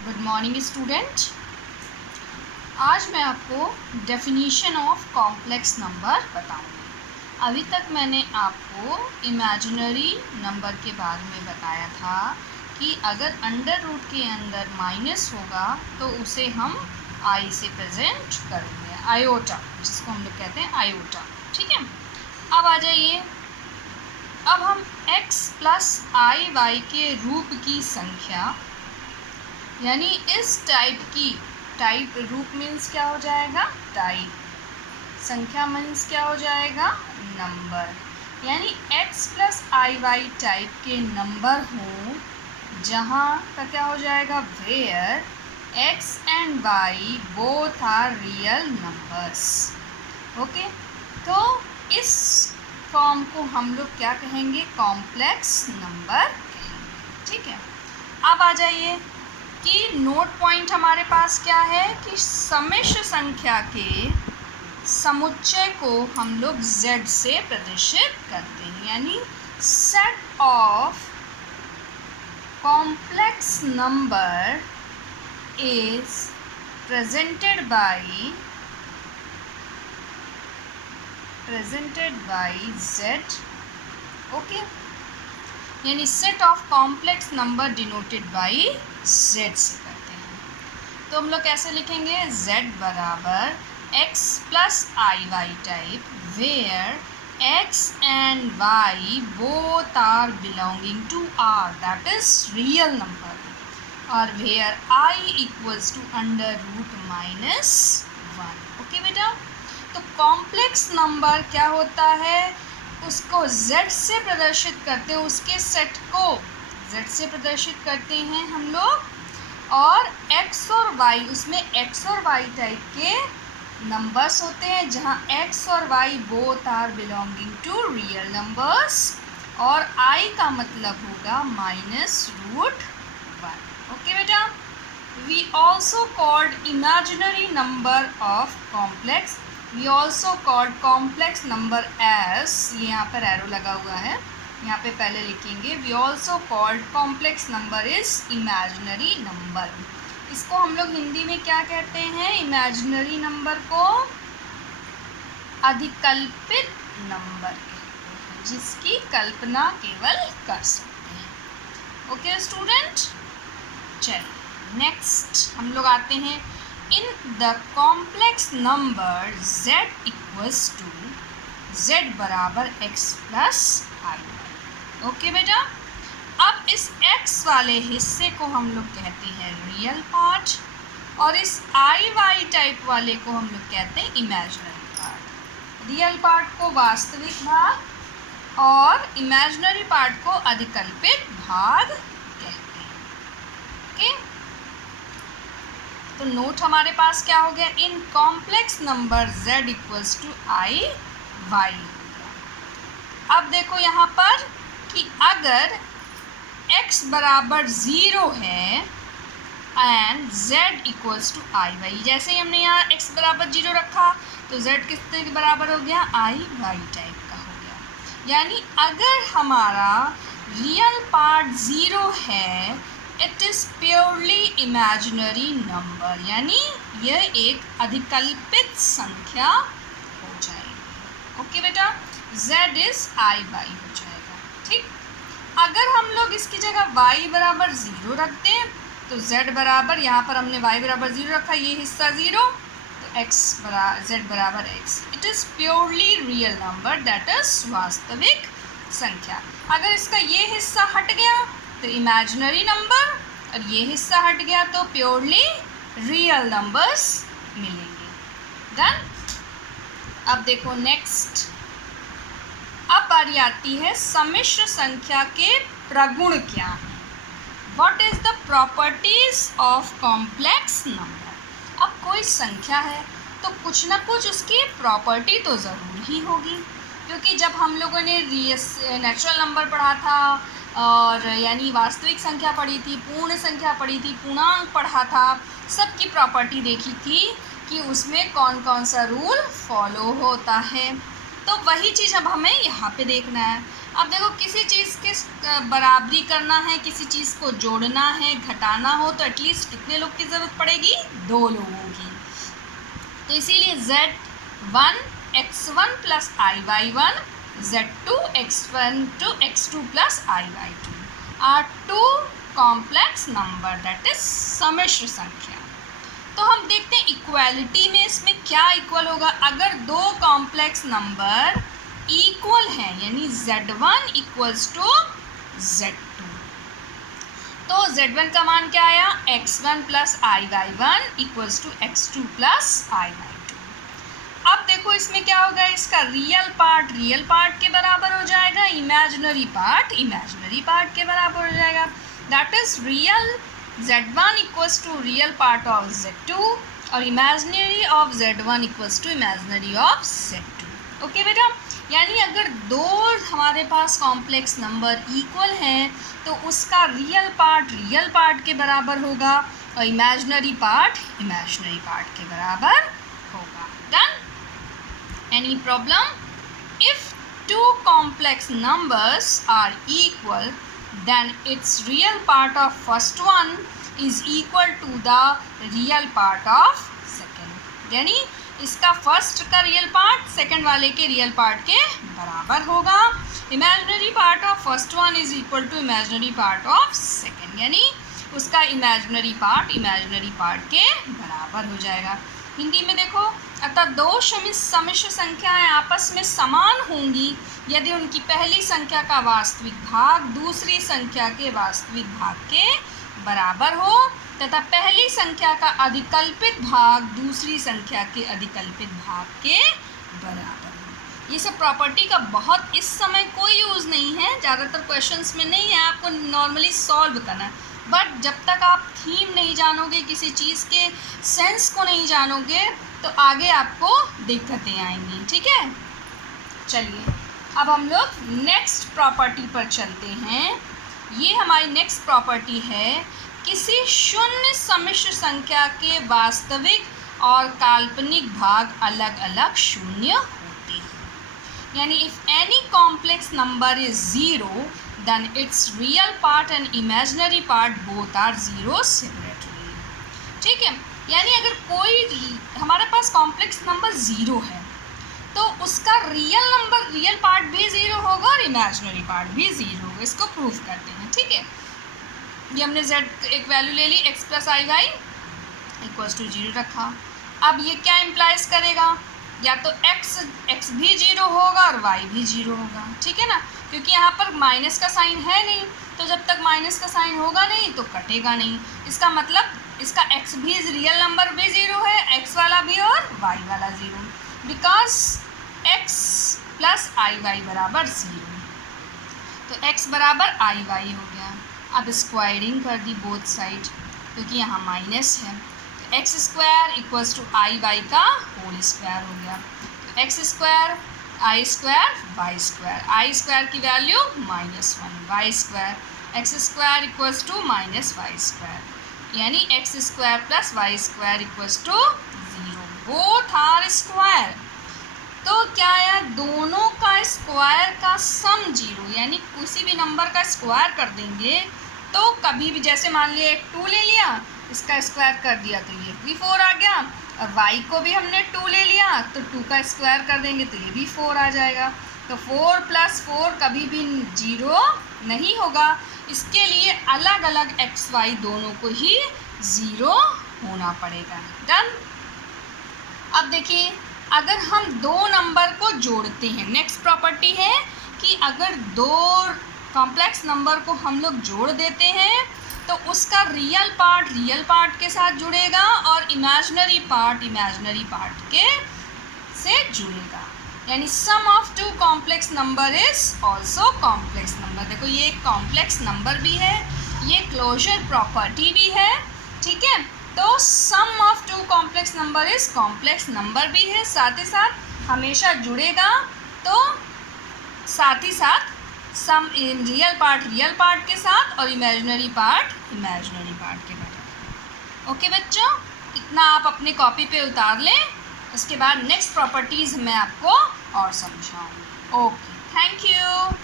Good morning student. आज मैं आपको डेफिनीशन ऑफ कॉम्प्लेक्स नंबर बताऊंगी। अभी तक मैंने आपको इमेजिनरी नंबर के बारे में बताया था कि अगर अंडर रूट के अंदर माइनस होगा तो उसे हम आई से प्रेजेंट करेंगे, आयोटा, जिसको हम लोग कहते हैं आयोटा। ठीक है, अब आ जाइए। अब हम x प्लस आई वाई के रूप की संख्या, यानी इस टाइप की, टाइप रूप मीन्स क्या हो जाएगा, टाइप, संख्या मीन्स क्या हो जाएगा, नंबर, यानी x plus i y type के नंबर हो जहाँ का क्या हो जाएगा, where x and y both are real numbers. Okay, तो इस फॉर्म को हम लोग क्या कहेंगे, कॉम्प्लेक्स नंबर कहेंगे। ठीक है, अब आ जाइए कि नोट पॉइंट हमारे पास क्या है कि सम्मिश्र संख्या के समुच्चय को हम लोग z से प्रदर्शित करते हैं, यानी set of complex number is presented by z। Okay, यानी set of complex number denoted by z से करते हैं। तो हम लोग कैसे लिखेंगे, z बराबर x plus i y type where x and y both are belonging to r, that is real number, और where i equals to under root minus 1। Okay बेटा, तो कॉम्प्लेक्स नंबर क्या होता है, उसको z से प्रदर्शित करते हैं, उसके सेट को z से प्रदर्शित करते हैं हम लोग, और x और y, उसमें x और y टाइप के नंबर्स होते हैं जहां x और y both are belonging to real numbers, और i का मतलब होगा माइनस रूट 1। ओके बेटा, we also called imaginary number of complex, we also called complex numbers, ये यहाँ पर एरो लगा हुआ है, यहाँ पे पहले लिखेंगे, we also called complex number is imaginary number. इसको हम लोग हिंदी में क्या कहते हैं, इमेजिनरी नंबर को अधिकल्पित नंबर कहते हैं, जिसकी कल्पना केवल कर सकते हैं। ओके स्टूडेंट, चलिए नेक्स्ट हम लोग आते हैं, in the complex number z equals to, z बराबर x प्लस आई। ओके बेटा, अब इस x वाले हिस्से को हम लोग कहते हैं रियल पार्ट, और इस आई वाई टाइप वाले को हम लोग कहते हैं इमेजिनरी पार्ट। रियल पार्ट को वास्तविक भाग और इमेजिनरी पार्ट को अधिकल्पित भाग कहते हैं। ओके, तो नोट हमारे पास क्या हो गया, in complex number z equals to i y. अब देखो यहाँ पर कि अगर x बराबर 0 है and z equals to i y, जैसे ही हमने यहाँ x बराबर 0 रखा तो z किसके बराबर हो गया, आई वाई टाइप का हो गया। यानी अगर हमारा रियल पार्ट 0 है, it is purely imaginary number, यानी यह एक अधिकल्पित संख्या हो जाएगी। ओके बेटा, z इज आई वाई हो जाएगा। ठीक, अगर हम लोग इसकी जगह y बराबर 0 रखते हैं तो z बराबर, यहाँ पर हमने y बराबर 0 रखा, ये हिस्सा 0, तो z बराबर x, it is purely real number, that is वास्तविक संख्या। अगर इसका ये हिस्सा हट गया तो इमेजिनरी नंबर, और ये हिस्सा हट गया तो प्योरली रियल नंबर्स मिलेंगे। डन। अब देखो नेक्स्ट, अब बारी आती है सम्मिश्र संख्या के प्रगुण क्या हैं, what is the properties of complex number. अब कोई संख्या है तो कुछ ना कुछ उसकी प्रॉपर्टी तो ज़रूर ही होगी, क्योंकि जब हम लोगों ने नेचुरल नंबर पढ़ा था, और यानी वास्तविक संख्या पढ़ी थी, पूर्ण संख्या पढ़ी थी, पूर्णांक पढ़ा था, सबकी प्रॉपर्टी देखी थी कि उसमें कौन कौन सा रूल फॉलो होता है। तो वही चीज़ अब हमें यहाँ पे देखना है। अब देखो किसी चीज़ के बराबरी करना है, किसी चीज़ को जोड़ना है, घटाना हो, तो एटलीस्ट कितने लोग की ज़रूरत पड़ेगी? 2 लोगों की। तो इसीलिए Z1 x1 plus IY1 Z2 x1 to x2 plus IY2 are 2 complex number, that is सम्मिश्र संख्या। तो हम देखते हैं इक्वालिटी में इसमें क्या इक्वल होगा। अगर 2 कॉम्प्लेक्स नंबर इक्वल हैं, यानी Z1 इक्वल्स टू Z2, तो Z1 का मान क्या आया? x1 plus IY1 equals to x2 plus IY2। अब देखो इसमें क्या होगा, इसका रियल पार्ट के बराबर हो जाएगा, इमेजिनरी पार्ट के बराबर हो जाएगा। That is real Z1 equals to real part of Z2 और imaginary of Z1 equals to imaginary of Z2। Okay बेटा, यानी अगर 2 हमारे पास कॉम्प्लेक्स नंबर इक्वल हैं तो उसका रियल पार्ट के बराबर होगा और इमेजिनरी पार्ट के बराबर होगा। Done? Any problem? If 2 complex numbers are equal, then its real part of first one is equal to the real part of second. यानी इसका फर्स्ट का रियल पार्ट सेकंड वाले के रियल पार्ट के बराबर होगा। Imaginary part of first one is equal to imaginary part of second, यानी उसका इमेजिनरी पार्ट के बराबर हो जाएगा। हिंदी में देखो, अतः 2 सम्मिश्र संख्याएं आपस में समान होंगी यदि उनकी पहली संख्या का वास्तविक भाग दूसरी संख्या के वास्तविक भाग के बराबर हो तथा पहली संख्या का अधिकल्पित भाग दूसरी संख्या के अधिकल्पित भाग के बराबर हो। ये सब प्रॉपर्टी का बहुत इस समय कोई यूज़ नहीं है, ज़्यादातर क्वेश्चंस में नहीं है, आपको नॉर्मली सॉल्व करना है। बट जब तक आप थीम नहीं जानोगे, किसी चीज़ के सेंस को नहीं जानोगे, तो आगे आपको दिक्कतें आएंगी। ठीक है, चलिए अब हम लोग नेक्स्ट प्रॉपर्टी पर चलते हैं। ये हमारी नेक्स्ट प्रॉपर्टी है, किसी शून्य सम्मिश्र संख्या के वास्तविक और काल्पनिक भाग अलग अलग शून्य होते हैं। यानी if any complex number is 0 then its real part and imaginary part both are zero separately। ठीक है, यानी अगर कोई हमारे पास कॉम्प्लेक्स नंबर 0 है तो उसका रियल पार्ट भी 0 होगा और इमेजिनरी पार्ट भी 0 होगा। इसको प्रूव करते हैं। ठीक है, ये हमने z एक वैल्यू ले ली, x plus i y equals to 0 रखा। अब ये क्या इम्प्लाइज करेगा, या तो x भी 0 होगा और y भी 0 होगा। ठीक है ना, क्योंकि यहाँ पर माइनस का साइन है नहीं, तो जब तक माइनस का साइन होगा नहीं तो कटेगा नहीं। इसका मतलब इसका x भी रियल नंबर भी 0 है, x वाला भी और y वाला 0, because x plus i y बराबर 0, तो x बराबर आई वाई हो गया। अब स्क्वायरिंग कर दी बोथ साइड, क्योंकि यहाँ माइनस है, तो x square equals to i y का होल स्क्वायर हो गया। तो x square i square y square, i square की value -1, y square x square equals to minus y square, यानी x square plus y square equals to 0, both are square. तो क्या आया, दोनों का स्क्वायर का सम 0, यानी किसी भी नंबर का स्क्वायर कर देंगे तो कभी भी, जैसे मान लिया एक 2 ले लिया, इसका स्क्वायर कर दिया तो ये भी 4 आ गया, और y को भी हमने 2 ले लिया तो 2 का स्क्वायर कर देंगे तो ये भी 4 आ जाएगा। तो 4 + 4 कभी भी 0 नहीं होगा, इसके लिए अलग अलग x y दोनों को ही 0 होना पड़ेगा। डन। अब देखिए, अगर हम 2 नंबर को जोड़ते हैं, नेक्स्ट प्रॉपर्टी है कि अगर 2 कॉम्प्लेक्स नंबर को हम लोग जोड़ देते हैं तो उसका रियल पार्ट के साथ जुड़ेगा और इमेजिनरी पार्ट के से जुड़ेगा, यानी sum of 2 complex number is also complex number. देखो ये एक कॉम्प्लेक्स नंबर भी है, ये क्लोजर प्रॉपर्टी भी है। ठीक है, तो sum of 2 complex number is complex number भी है, साथ ही साथ हमेशा जुड़ेगा, तो साथ ही साथ सम रियल पार्ट के साथ और इमेजिनरी पार्ट के बराबर। ओके बच्चों, इतना आप अपने कॉपी पे उतार लें, उसके बाद नेक्स्ट प्रॉपर्टीज़ मैं आपको और समझाऊंगी। Okay, thank you.